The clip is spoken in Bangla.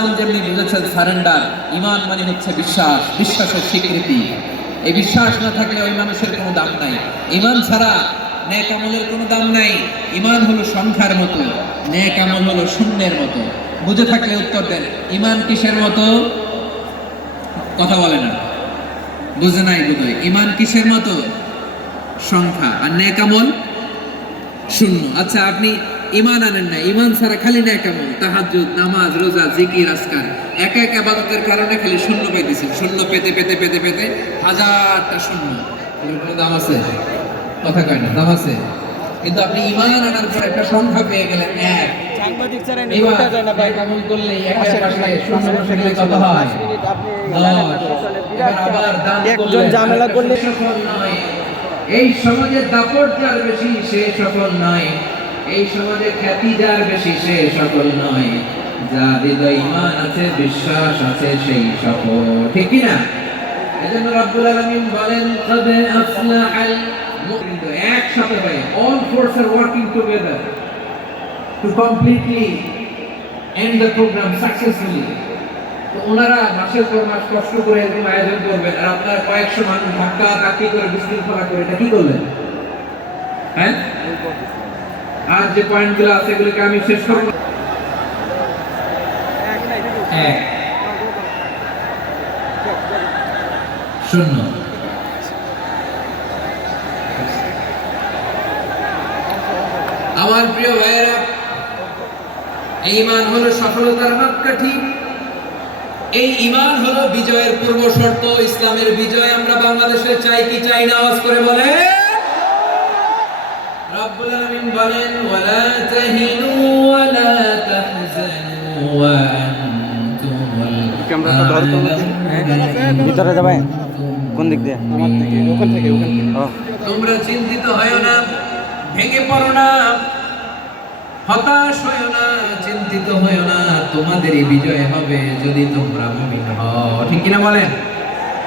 যেমনি বুঝেছেন সারেন্ডার ইমান মানে হচ্ছে বিশ্বাস, বিশ্বাসের স্বীকৃতি। এই বিশ্বাস না থাকলে ওই মানুষের কোনো দাম নাই। ইমান ছাড়া ন্যাক আমলের কোনো দাম নাই। ইমান হলো সংখ্যার মতো ন্যাক আমল হলো শূন্যের মতো। বুঝে থাকলে উত্তর দেন, ইমান কিসের মতো? কথা বলে না। বুঝে নাই বোধহয়। ইমান কিসের মতো? সংখ্যা। আর ন্যাক আমল? শূন্য। আচ্ছা আপনি ইমান আনেন না। ইমান ছাড়া খালি ন্যাক আমল তাহাজ্জুদ নামাজ রোজা জিকির আজকার। একা এক আবাদতের কারণে খালি শূন্য পাইতেছেন। শূন্য পেতে পেতে পেতে পেতে হাজারটা শূন্য। কোনো দাম আছে? কথা কয় না দাম আছে। কিন্তু আপনি ইমান আনার পর একটা সংখ্যা পেয়ে গেলেন এক। সাংবাদিক এনে যায় না ভাই? করলে পাশে শূন্য কত হয়? না একজন ঝামেলা করলে এই সমাজের দাপট যার বেশি সে সফল নয়। এই সমাজে খ্যাতি যার বেশি সে সফল নয়। যা হৃদয় ইমান আছে, বিশ্বাস আছে, সেই সফল ঠিক না এজন্য রব্বুল আলামিন বলেন, কদ আফলাহাল মুমিনুন একসাথে ভাই all force are working together to completely end the program successfully তো ওনারা মাসের পর মাস কষ্ট করে এরকম আয়োজন করবেন, আর আপনারা কয়েকশো মানুষ ধাক্কা ধাক্কি করে বিশৃঙ্খলা করে, এটা কি করলেন? হ্যাঁ? আর যে পয়েন্টগুলো আছে এগুলোকে আমি শেষ করব। এক, শূন্য। আমার প্রিয় ভাইয়েরা, এই ইমান হলো সফলতার মাপকাঠি এই ইমান হলো বিজয়ের পূর্ব শর্ত, ইসলামের বিজয়। আমরা বাংলাদেশে চাই কি, চাই না, আওয়াজ করে বলে রব্বুল আলামিন বলেন ওয়ালা তাহিনু ওয়ালা তাহজানু ওয়া আনতুমুল ক্যামেরাটা ধরো তো। ভিতরে যাবে? কোন দিক দিয়ে? আমার থেকে ওখান থেকে ওখান থেকে। তোমরা চিন্তিত হয় না ভেঙে পড়ো না হতাশ হয় না চিন্তিত হয় না তোমাদেরই বিজয় হবে যদি তোমরা মুমিন হও। ঠিক কিনা বলেন?